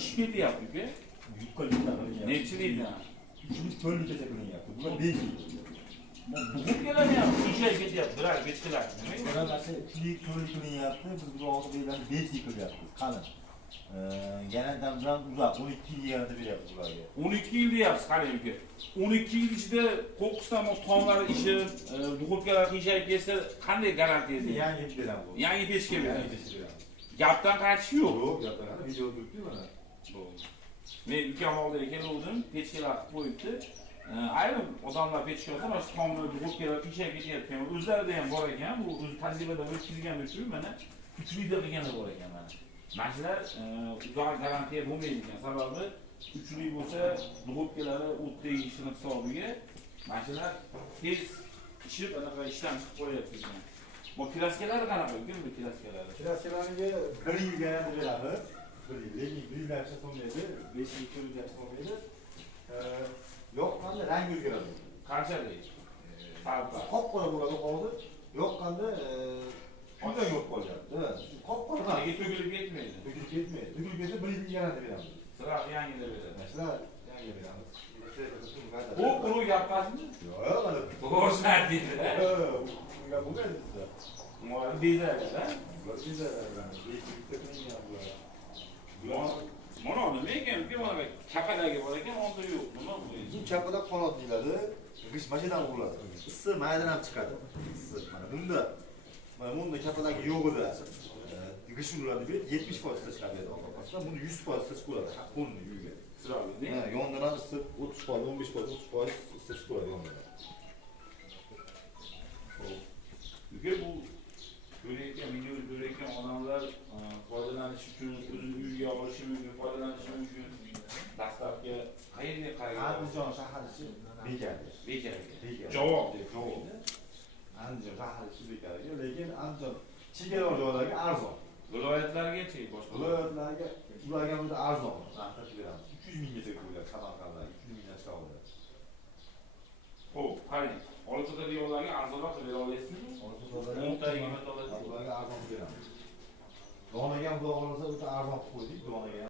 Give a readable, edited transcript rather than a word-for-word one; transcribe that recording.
ish ketyapti-ku. Yuqoridan qilyapti. Nechi deydi? 3-4 qilyapti. Bular 5 yil. Buxutkalarni ham ishga ketyapti, birar bechkalar. Bular mana 3-4 qilyapti. Biz bu oxirgilarni 5 yil qilyapmiz. Qalin. Yanadan ham uzoq 12 yil yanada beryapmiz ularga. 12 yil deyapsiz, qarang-ku. 12 yil ichida qo'qqisdan tomlari ishib, buxutkalar qiyshayib ketsa, qanday garantiyasi? Yangi beramiz. Yangi pechka Yangi beramiz. pechka beramiz. Gapdan qaytish yo'q. Yo'q, gapdan video turibdi mana. Men ukam oldiga kelgandim, pechkalar qo'yibdi. Ayrim odamlar pechka olsa, mana shu tomlar buxutkalar qiyshayib ketayotgan, o'zlarida ham bor ekan, bu o'z tajribadan o'tkazgan uchun mana 3 yilda qilgani bor ekan mana. Mashlar uzoq garantiya bo'lmaydi ekan, sababi 3 yil bo'lsa buxutkalari o'tdagi ishini hisobiga mashlar tez ishib, anaqa ishdan chiqib qo'yapti ekan. Bu kraskalari qanaqa ekan, bu kraskalari? Kraskalariga 1 yilga beramiz. 1 yil, lekin 1 yildan chiqib bo'lmaydi, 5 yil ko'rib bo'lmaydi. Yoqqanda rang o'zgaradi. Qanchalik? Farqi. Qop-qora bo'ladi hozir. Yoqqanda undan yo'q qolyapti. Qop-qora. Nega to'kilib ketmaydi? To'kilib ketmaydi. To'kilib ketsa 1 yilga yanada beramiz. Sira yangida beradi. Masalan, yangi beramiz. Bu quruq gapasmi? Yo'q, mana To'g'risini aytdingiz. bunga bo'lmaydi bizda. Muayyan bezadi-da. Bular bizda Mana nima ekan? Mana chaqadagi bor ekan, onda yo'q. Nima bu? bu chapada qanot deyiladi. G'ish mashidan uriladi. Issiq maydadan ham chiqadi. Issiq. Mana bunda chapadagi yo'q edi. G'ish uriladi, 70% chiqadi. Buni 100% chiqib bo'ladi. Qo'lni uyga. Sirali. Ha, yondan ham issiq 30%, 15%, 30% issiq chiqib bo'ladi yondan. Uka bu ko'rayotgan video ko'rayotgan odamlar foydalanish uchun o'zini uyiga olishi mumkin, foydalanishi mumkin. Dastlabki qayerga qaragan? Andijon shahar ichi bekarga. Bekarga. Javob deb javob. Andijon shahar ichi bekarga, lekin Andijon chegara joylarga arzon. Viloyatlargacha boshqa. Viloyatlarga ularga o'ta arzon narxda beramiz. 300 minggacha qo'yiladi Samarqandda, 300 mingdan chiqa oladi. Xo'p, qarang. Olchada yo'llarga arzonroq bera olasizmi? Olchada 10 ta 20 ta olasiz. ularga arzon beramiz. Donaga ham xudo xolasa o'ta arzon qo'ydik, donaga